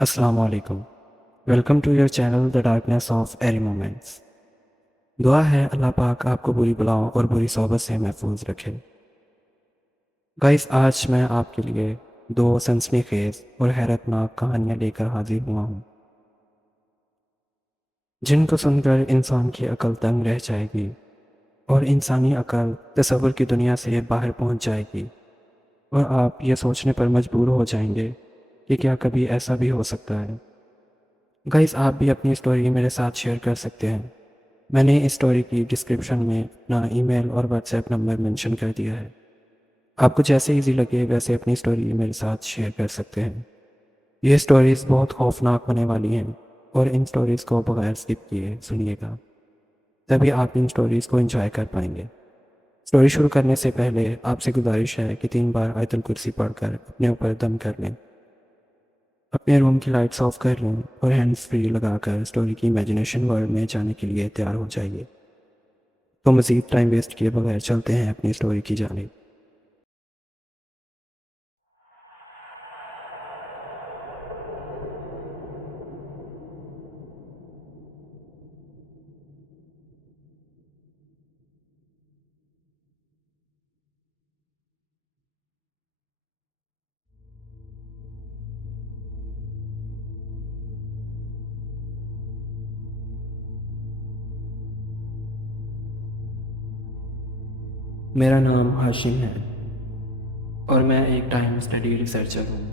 السلام علیکم. Welcome to your channel the darkness of eerie moments. دعا ہے اللہ پاک آپ کو بری بلاؤں اور بری صحبت سے محفوظ رکھے. گائز، آج میں آپ کے لیے دو سنسنی خیز اور حیرت ناک کہانیاں لے کر حاضر ہوا ہوں، جن کو سن کر انسان کی عقل دنگ رہ جائے گی اور انسانی عقل تصور کی دنیا سے باہر پہنچ جائے گی، اور آپ یہ سوچنے پر مجبور ہو جائیں گے کہ کیا کبھی ایسا بھی ہو سکتا ہے. گائز، آپ بھی اپنی اسٹوری میرے ساتھ شیئر کر سکتے ہیں. میں نے اس اسٹوری کی ڈسکرپشن میں اپنا ای میل اور واٹس ایپ نمبر مینشن کر دیا ہے. آپ کو جیسے ایزی لگے ویسے اپنی اسٹوری میرے ساتھ شیئر کر سکتے ہیں. یہ اسٹوریز بہت خوفناک ہونے والی ہیں، اور ان اسٹوریز کو بغیر اسکپ کیے سنیے گا، تبھی آپ ان اسٹوریز کو انجوائے کر پائیں گے. اسٹوری شروع کرنے سے پہلے آپ سے گزارش ہے کہ 3 بار آیت الکرسی پڑھ کر اپنے اوپر دم کر لیں، اپنے روم کی لائٹس آف کر لیں اور ہینڈز فری لگا کر اسٹوری کی امیجنیشن ورلڈ میں جانے کے لیے تیار ہو جائیے. تو مزید ٹائم ویسٹ کیے بغیر چلتے ہیں اپنی اسٹوری کی جانب. میرا نام ہاشم ہے اور میں ایک ٹائم اسٹڈی ریسرچر ہوں.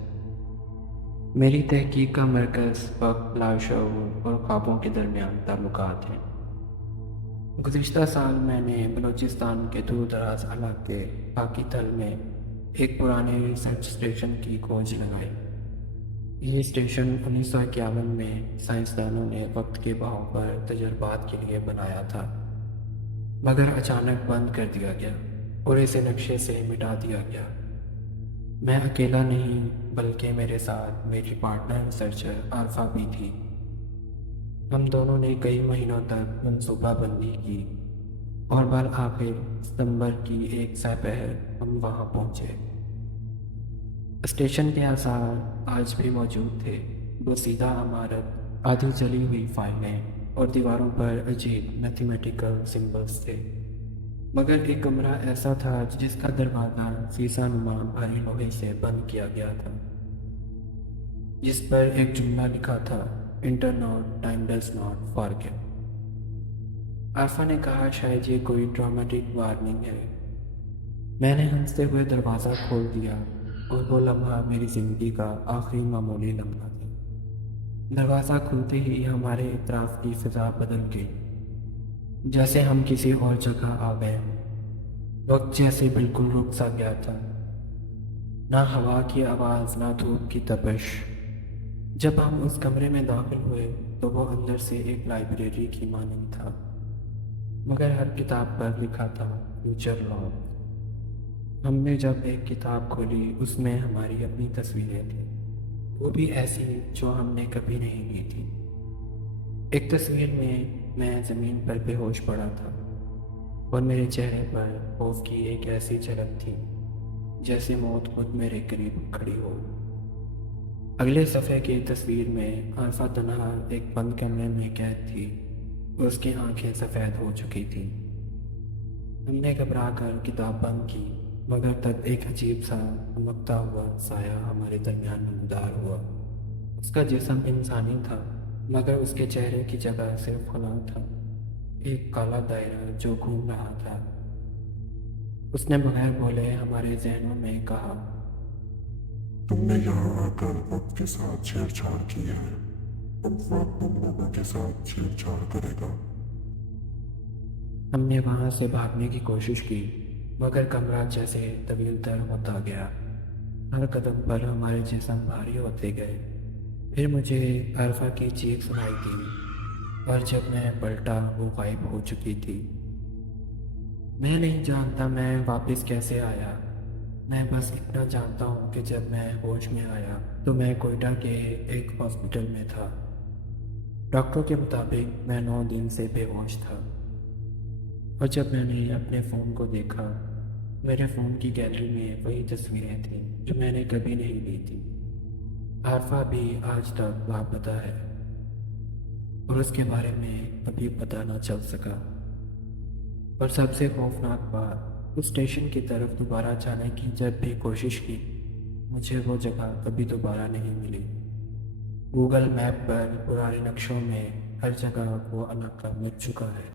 میری تحقیق کا مرکز وقت، لاشعور اور خوابوں کے درمیان تعلقات ہیں. گزشتہ سال میں نے بلوچستان کے دور دراز علاقے پاکی تل میں ایک پرانے ریسرچ اسٹیشن کی کھوج لگائی. یہ اسٹیشن 1951 میں سائنسدانوں نے وقت کے بہاؤ پر تجربات کے لیے بنایا تھا، مگر اچانک بند کر دیا گیا اور اسے نقشے سے مٹا دیا گیا. میں اکیلا نہیں بلکہ میرے ساتھ میری پارٹنر ریسرچر عارفہ بھی تھی. ہم دونوں نے کئی مہینوں تک منصوبہ بندی کی اور بالآخر ستمبر کی ایک سہ پہر ہم وہاں پہنچے. اسٹیشن کے آثار آج بھی موجود تھے. وہ سیدھا عمارت، آدھی جلی ہوئی فائلیں اور دیواروں پر عجیب میتھمیٹیکل سمبلز تھے، مگر ایک کمرہ ایسا تھا جس کا دروازہ شیشہ نما بھاری لوہے سے بند کیا گیا تھا، جس پر ایک جملہ لکھا تھا: enter not time does not forget. عارفہ نے کہا شاید یہ کوئی ڈراماٹک وارننگ ہے. میں نے ہنستے ہوئے دروازہ کھول دیا اور وہ لمحہ میری زندگی کا آخری معمولی لمحہ تھا. دروازہ کھلتے ہی ہمارے اطراف کی فضا بدل گئی، جیسے ہم کسی اور جگہ آ گئے. وقت جیسے بالکل رک سا گیا تھا، نہ ہوا کی آواز نہ دھوپ کی تپش. جب ہم اس کمرے میں داخل ہوئے تو وہ اندر سے ایک لائبریری کی مانند تھا، مگر ہر کتاب پر لکھا تھا فیوچر لاگ. ہم نے جب ایک کتاب کھولی اس میں ہماری اپنی تصویریں تھیں، وہ بھی ایسی جو ہم نے کبھی نہیں لی تھی. ایک تصویر میں زمین پر بے ہوش پڑا تھا اور میرے چہرے پر خوف کی ایک ایسی جھلک تھی جیسے موت خود میرے قریب کھڑی ہو. اگلے صفحے کی تصویر میں عارفہ تنہا ایک بند کمرے میں قید تھی اور اس کی آنکھیں سفید ہو چکی تھیں. ہم نے گھبرا کر کتاب بند کی، مگر تب ایک عجیب سا چمکتا ہوا سایہ ہمارے درمیان نمودار ہوا. اس کا جسم انسانی تھا، مگر اس کے چہرے کی جگہ صرف خلا تھا، ایک کالا دائرہ جو گھوم رہا تھا. اس نے بغیر بولے ہمارے ذہنوں میں کہا: تم نے یہاں آ کر وقت کے ساتھ چھیڑ چھاڑ کی ہے، اب وقت تم لوگوں کے ساتھ چھیڑ چھاڑ کرے گا. ہم نے وہاں سے بھاگنے کی کوشش کی، مگر کمرہ جیسے طویل تر ہوتا گیا. ہر قدم پر ہمارے جسم بھاری ہوتے گئے. پھر مجھے عارفہ کی چیخ سنائی دی، اور جب میں پلٹا وہ غائب ہو چکی تھی. میں نہیں جانتا میں واپس کیسے آیا. میں بس اتنا جانتا ہوں کہ جب میں ہوش میں آیا تو میں کوئٹہ کے ایک ہاسپٹل میں تھا. ڈاکٹر کے مطابق میں 9 دن سے بے ہوش تھا. اور جب میں نے اپنے فون کو دیکھا، میرے فون کی گیلری میں وہی تصویریں تھیں جو میں نے کبھی نہیں لی تھی. عارفہ بھی آج تک لاپتہ ہے اور اس کے بارے میں کبھی پتہ نہ چل سکا۔ اور سب سے خوفناک بات، اس اسٹیشن کی طرف دوبارہ جانے کی جب بھی کوشش کی، مجھے وہ جگہ کبھی دوبارہ نہیں ملی۔ گوگل میپ پر پرانے نقشوں میں ہر جگہ وہ علاقہ مٹ چکا ہے۔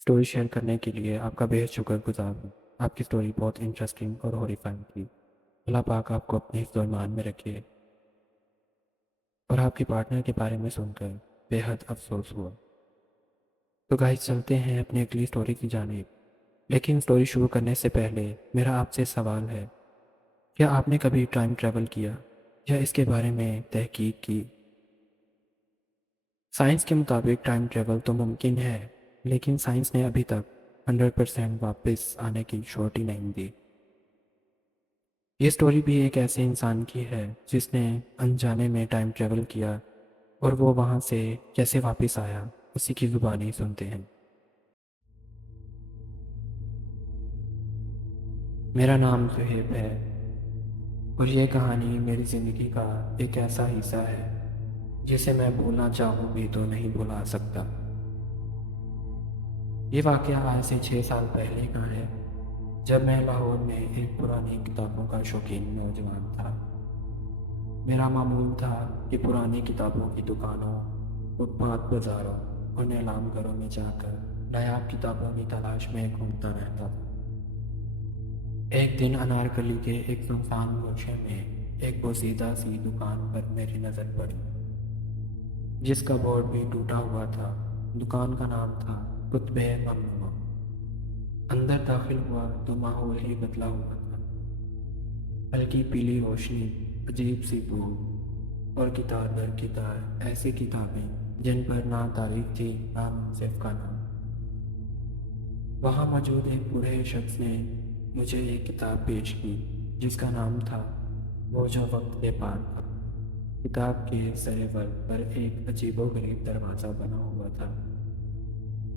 اسٹوری شیئر کرنے کے لیے آپ کا بہت شکر گزار ہوں۔ آپ کی اسٹوری بہت انٹرسٹنگ اور ہاریفائنگ تھی۔ اللہ پاک آپ کو اپنے حفظ و ایمان میں رکھے۔ اور آپ کے پارٹنر کے بارے میں سن کر بے حد افسوس ہوا۔ تو گائز چلتے ہیں اپنی اگلی اسٹوری کی جانب۔ لیکن اسٹوری شروع کرنے سے پہلے میرا آپ سے سوال ہے، کیا آپ نے کبھی ٹائم ٹریول کیا یا اس کے بارے میں تحقیق کی؟ سائنس کے مطابق ٹائم ٹریول تو ممکن ہے، لیکن سائنس نے ابھی تک 100% واپس آنے کی شورٹی نہیں دی۔ یہ سٹوری بھی ایک ایسے انسان کی ہے جس نے انجانے میں ٹائم ٹریول کیا، اور وہ وہاں سے کیسے واپس آیا اسی کی زبانی سنتے ہیں۔ میرا نام زہیب ہے، اور یہ کہانی میری زندگی کا ایک ایسا حصہ ہے جسے میں بھولنا چاہوں بھی تو نہیں بھلا سکتا۔ یہ واقعہ آج سے 6 سال پہلے کا ہے، جب میں لاہور میں ایک پرانی کتابوں کا شوقین نوجوان تھا۔ میرا معمول تھا کہ پرانی کتابوں کی دکانوں، فٹ پاتھ بازاروں اور نیلام گھروں میں جا کر نایاب کتابوں کی تلاش میں گھومتا رہتا تھا۔ ایک دن انارکلی کے ایک سنسان گوشے میں ایک بوسیدہ سی دکان پر میری نظر پڑی، جس کا بورڈ بھی ٹوٹا ہوا تھا۔ دکان کا نام تھا کتب ممنوع۔ اندر داخل ہوا تو ماحول ہی بدلا ہوا تھا۔ ہلکی پیلی روشنی، عجیب سی بو، اور کتاب در کتاب ایسی کتابیں جن پر نہ تاریخ تھی نہ منصف کا نام۔ وہاں موجود ایک بوڑھے شخص نے مجھے ایک کتاب پیش کی جس کا نام تھا وہ جو وقت کے پار تھا۔ کتاب کے سرے ورق پر ایک عجیب و غریب دروازہ بنا ہوا تھا،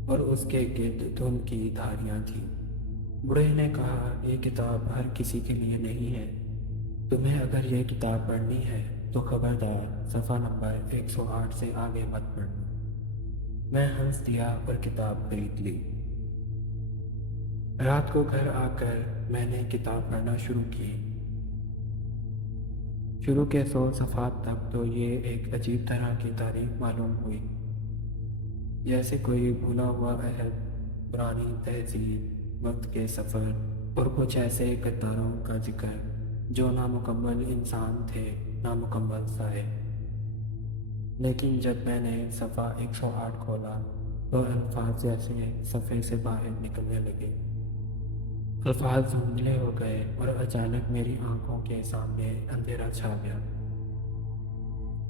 اور اس کے گرد دھند کی دھاریاں تھیں۔ بوڑھے نے کہا، یہ کتاب ہر کسی کے لیے نہیں ہے، تمہیں اگر یہ کتاب پڑھنی ہے تو خبردار صفحہ نمبر 108 سے آگے مت پڑھنا۔ میں ہنس دیا اور کتاب خرید لی۔ رات کو گھر آ کر میں نے کتاب پڑھنا شروع کی۔ شروع کے 100 صفحات تک تو یہ ایک عجیب طرح کی تاریخ معلوم ہوئی، جیسے کوئی بھولا ہوا عہد، پرانی تہذیب، وقت کے سفر، اور کچھ ایسے کرداروں کا ذکر جو نامکمل انسان تھے، نامکمل سائے۔ لیکن جب میں نے صفحہ 108 کھولا تو الفاظ جیسے صفحے سے باہر نکلنے لگے۔ الفاظ دھندلے ہو گئے اور اچانک میری آنکھوں کے سامنے اندھیرا چھا گیا۔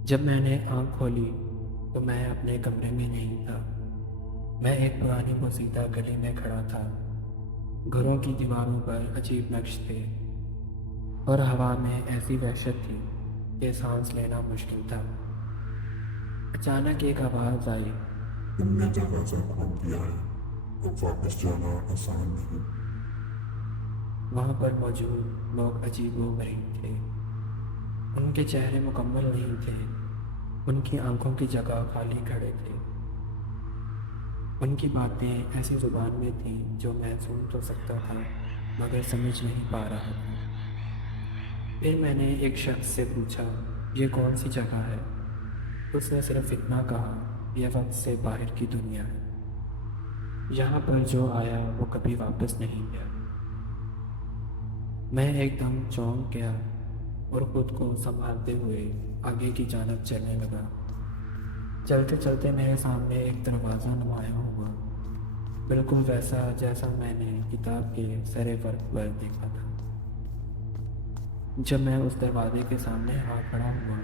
جب میں نے آنکھ کھولی تو میں اپنے کمرے میں نہیں تھا۔ میں ایک پرانی بوسیدہ گلی میں کھڑا تھا۔ گھروں کی دیواروں پر عجیب نقش تھے، اور ہوا میں ایسی وحشت تھی کہ سانس لینا مشکل تھا۔ اچانک ایک آواز آئی، تم نے دروازہ کھول دیا ہے، اب واپس جانا آسان نہیں۔ وہاں پر موجود لوگ عجیب و غریب تھے۔ ان کے چہرے مکمل نہیں تھے، ان کی آنکھوں کی جگہ خالی کھڑے تھے۔ ان کی باتیں ایسی زبان میں تھیں جو میں سن تو سکتا تھا مگر سمجھ نہیں پا رہا تھا۔ پھر میں نے ایک شخص سے پوچھا، یہ کون سی جگہ ہے؟ اس نے صرف اتنا کہا، یہ وقت سے باہر کی دنیا ہے، یہاں پر جو آیا وہ کبھی واپس نہیں گیا۔ میں ایک دم چونک گیا اور خود کو سنبھالتے ہوئے آگے کی جانب چلنے لگا۔ چلتے چلتے میرے سامنے ایک دروازہ نمایاں ہوا، بالکل ویسا جیسا میں نے کتاب کے سرے ورق پر دیکھا تھا۔ جب میں اس دروازے کے سامنے آ کھڑا ہوا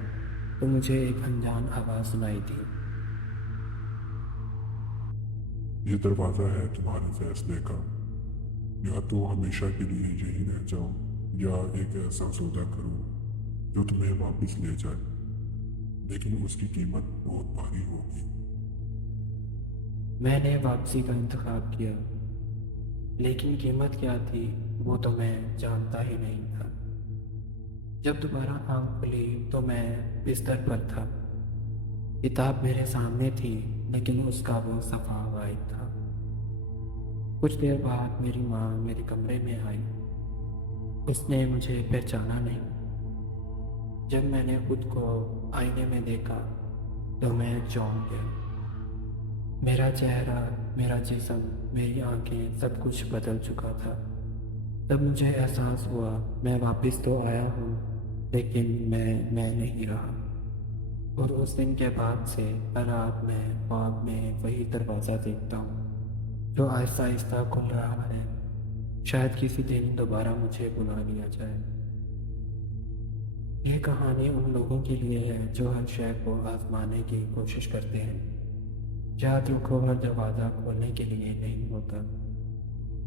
تو مجھے ایک انجان آواز سنائی دی، یہ دروازہ ہے تمہارے فیصلے کا، یا تو ہمیشہ کے لیے یہی رہ جاؤ یا ایک ایسا سودا کرو جو تمہیں واپس لے جائے، لیکن اس کی قیمت بہت بھاری ہوگی۔ میں نے واپسی کا انتخاب کیا، لیکن قیمت کیا تھی وہ تو میں جانتا ہی نہیں تھا۔ جب دوبارہ آنکھ کھلی تو میں بستر پر تھا۔ کتاب میرے سامنے تھی لیکن اس کا وہ صفحہ غائب تھا۔ کچھ دیر بعد میری ماں میرے کمرے میں آئی۔ اس نے مجھے پہچانا نہیں۔ جب میں نے خود کو آئینے میں دیکھا تو میں چونک گیا۔ میرا چہرہ، میرا جسم، میری آنکھیں، سب کچھ بدل چکا تھا۔ تب مجھے احساس ہوا میں واپس تو آیا ہوں لیکن میں نہیں رہا۔ اور اس دن کے بعد سے ہر رات میں خواب میں وہی دروازہ دیکھتا ہوں جو آہستہ آہستہ کھل رہا ہے۔ شاید کسی دن دوبارہ مجھے بلا لیا جائے۔ یہ کہانی ان لوگوں کے لیے ہے جو ہر شے کو آزمانے کی کوشش کرتے ہیں۔ یاد رکھو، ہر دروازہ کھولنے کے لیے نہیں ہوتا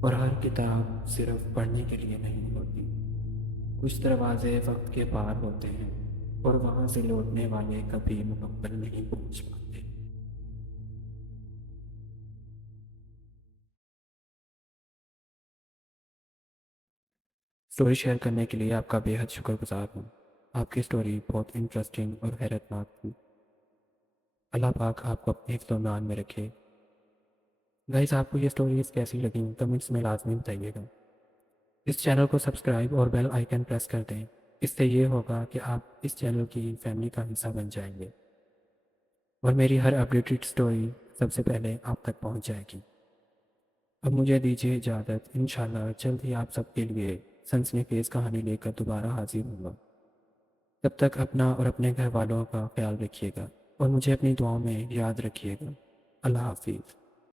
اور ہر کتاب صرف پڑھنے کے لیے نہیں ہوتی۔ کچھ دروازے وقت کے پار ہوتے ہیں اور وہاں سے لوٹنے والے کبھی مکمل نہیں پہنچ پاتے۔ اسٹوری شیئر کرنے کے لیے آپ کا بے حد شکر گزار ہوں۔ آپ کی اسٹوری بہت انٹرسٹنگ اور حیرت ناک تھی۔ اللہ پاک آپ کو اپنے حفظ و امان میں رکھے۔ گائز، آپ کو یہ اسٹوریز کیسی لگیں کمنٹس میں لازمی بتائیے گا۔ اس چینل کو سبسکرائب اور بیل آئیکن پریس کر دیں۔ اس سے یہ ہوگا کہ آپ اس چینل کی فیملی کا حصہ بن جائیں گے اور میری ہر اپڈیٹڈ اسٹوری سب سے پہلے آپ تک پہنچ جائے گی۔ اب مجھے دیجیے اجازت، انشاءاللہ جلد ہی آپ سب کے لیے سنسنی خیز کہانی لے کر دوبارہ حاضر ہوں گا۔ تب تک اپنا اور اپنے گھر والوں کا خیال رکھیے گا اور مجھے اپنی دعاؤں میں یاد رکھیے گا۔ اللہ حافظ۔